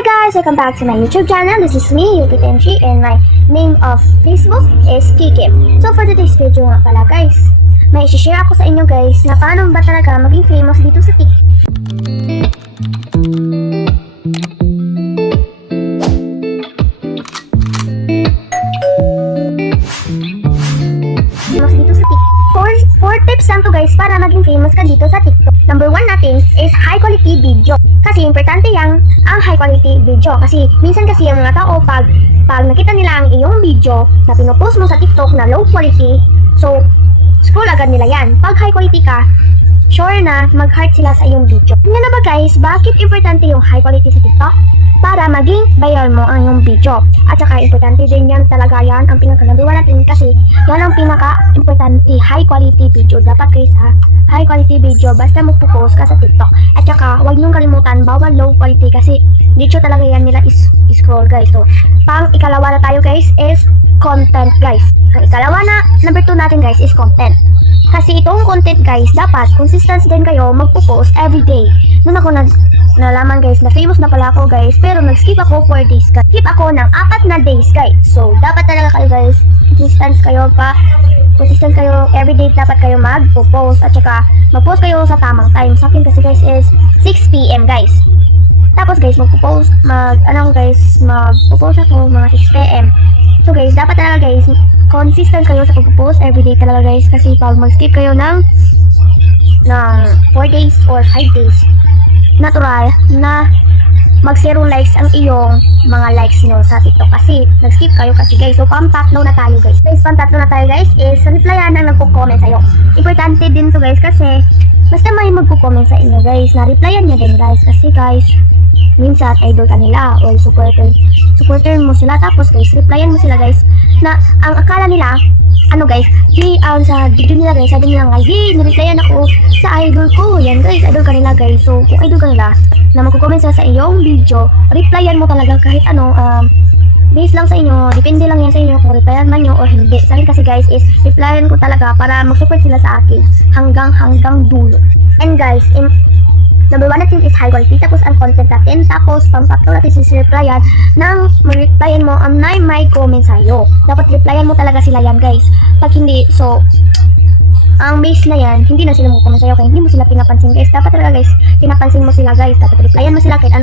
Hi guys! Welcome back to my YouTube channel. This is me, Yuki Tenchi, and my name of Facebook is Kikip. So for today's video nga pala guys, may isi-share ako sa inyo guys na paano ba talaga maging famous dito sa TikTok. Four tips lang to guys para maging famous ka dito sa TikTok. Number 1 natin is high quality video. Kasi importante yang ang high quality video. Kasi minsan kasi yung mga tao pag nakita nila ang iyong video na pinopost mo sa TikTok na low quality, so scroll agad nila yan. Pag high quality ka, sure na mag-heart sila sa iyong video. Nga na ba guys, bakit importante yung high quality sa TikTok? Para maging viral mo ang iyong video. At saka importante din yan talaga, yan ang pinaka-number 1 natin kasi yan ang pinaka-importante, high quality video. Dapat guys ha, high quality video basta magpo-post ka sa TikTok. At saka huwag niyong kalimutan, bawal low quality kasi dito talaga yan nila scroll guys. So, pang ikalawa na tayo guys is content guys. Ang ikalawa na, number 2 natin guys is content. Kasi itong content guys, dapat consistent din kayo magpo-post everyday. Noon ako nalaman guys na famous na pala ako guys, pero nag-skip ako 4 days guys. Skip ako ng 4 na days guys. So, dapat talaga kayo guys, consistent kayo everyday, dapat kayo mag-post at saka mag-post kayo sa tamang time. Sa akin kasi guys is 6 PM guys. Tapos guys, magpo-post ako mga 6 PM. So guys, dapat talaga guys, consistent kayo sa pag-post everyday talaga guys, kasi pag mag-skip kayo ng 4 days or 5 days, natural na mag-0 likes ang iyong mga likes nyo sa TikTok kasi nag-skip kayo kasi guys. So pang-tatlo na tayo guys. Pang-tatlo na tayo guys is replyan ang nagko-comment sa'yo. Importante din to guys kasi basta may magko-comment sa inyo guys, na-replyan nyo din guys kasi guys, minsan idol ka nila or supporter mo sila, tapos guys, replyan mo sila guys na ang akala nila guys, sa video nila guys, sabi nila nga, nireplyan ako sa idol ko. Yan guys, idol ka nila guys. So kung idol ka nila na magko-comment sila sa iyong video, replyan mo talaga kahit based lang sa inyo, depende lang yan sa inyo kung replyan man nyo o hindi. Sa akin kasi guys is replyan ko talaga para mag-support sila sa akin hanggang dulo. And guys, number 1 natin is high quality, tapos ang content natin, tapos pang-tatlo natin is replyan replyan mo ang may comment sa'yo. Dapat replyan mo talaga sila yan guys. Pag hindi, so ang base na yan, hindi na sila mag-comment sa'yo kaya hindi mo sila pinapansin guys. Dapat talaga guys, pinapansin mo sila guys. Dapat replyan mo sila kahit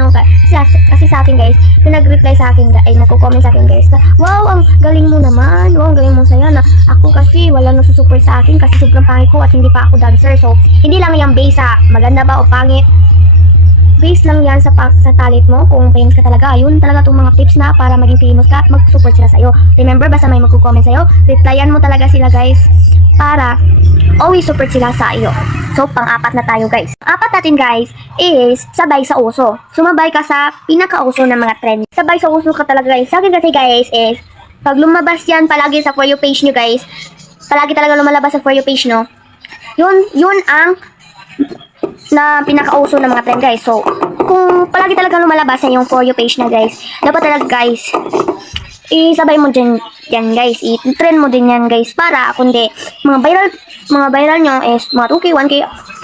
kasi sa akin guys, na nag-reply sa akin ay nagko-comment sa akin guys na, wow, ang galing mo naman, wow, ang galing mo saya na ako kasi wala nang susupport sa akin kasi sobrang pangit ko at hindi pa ako dancer. So hindi lang yan base sa maganda ba o pangit, base lang yan sa talent mo. Kung famous ka talaga, yun talaga itong mga tips na para maging famous ka at mag-support sila sa'yo. Remember, basta may magko-comment sa'yo, replyan mo talaga sila guys para always support sila sa iyo. So, pang-apat na tayo guys. Apat natin guys is sabay sa uso. Sumabay ka sa pinaka-uso ng mga trend. Sabay sa uso ka talaga guys. Sa akin kasi guys is, pag lumabas yan palagi sa For You page nyo guys, palagi talaga lumalabas sa For You page nyo, yun ang na pinaka-uso ng mga trend guys. So, kung palagi talaga lumalabas sa yung For You page na guys, dapat talaga guys, isabay mo din yan guys, i-trend mo din yan guys, para kundi mga viral nyo is mga 2K, 1K,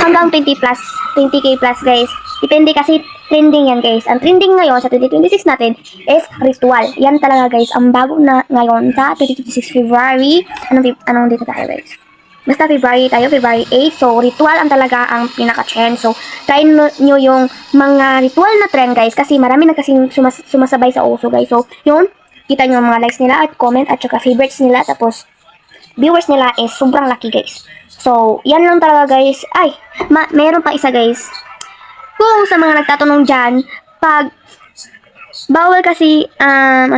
hanggang 20K plus guys. Depende kasi trending yan guys. Ang trending ngayon sa 2026 natin is ritual. Yan talaga guys, ang bago na ngayon sa 2026 February. Anong dito tayo guys? Basta February 8. So, ritual ang talaga ang pinaka-trend. So, try nyo yung mga ritual na trend guys, kasi marami na kasing sumasabay sa uso guys. So, yun, kita nyo mga likes nila at comment at saka favorites nila, tapos viewers nila is sobrang laki guys. So, yan lang talaga guys. Ay, meron pa isa guys. Kung sa mga nagtatanong dyan, pag bawal kasi,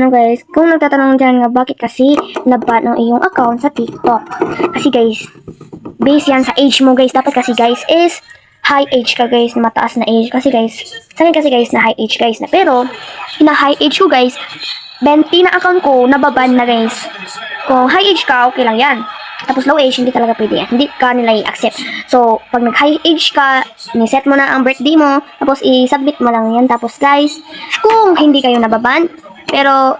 guys, kung nagtatanong dyan nga bakit kasi naban ang iyong account sa TikTok. Kasi guys, base yan sa age mo guys. Dapat kasi guys is high age ka guys, na mataas na age. Kasi guys, sa akin kasi guys na high age guys na, pero na high age ko guys, 20 na account ko, nababan na guys. Kung high age ka, okay lang yan. Tapos low age, hindi talaga pwede yan. Hindi ka nila i-accept. So, pag nag-high age ka, ni-set mo na ang birthday mo, tapos i-submit mo lang yan. Tapos guys, kung hindi kayo nababan, pero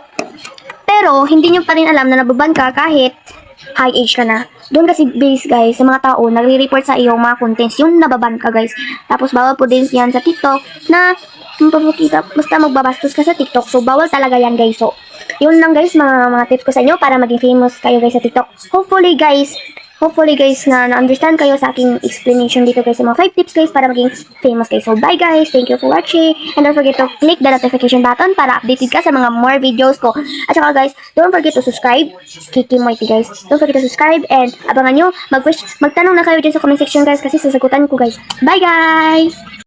hindi nyo pa rin alam na nababan ka kahit high age ka na, doon kasi base guys, sa mga tao, nagre-report sa iyo mga contents, yung nababan ka guys. Tapos bawal po din yan sa TikTok na kita, basta magbabastos ka sa TikTok. So bawal talaga yan guys. So yun lang guys, mga tips ko sa inyo para maging famous kayo guys sa TikTok. Hopefully guys na na-understand kayo sa aking explanation dito guys sa mga 5 tips guys para maging famous guys. So bye guys, thank you for watching and don't forget to click the notification button para updated ka sa mga more videos ko. At saka guys, don't forget to subscribe. Kiki Moity guys. Don't forget to subscribe and abangan nyo, magtanong na kayo dyan sa comment section guys kasi sasagutan ko guys. Bye guys!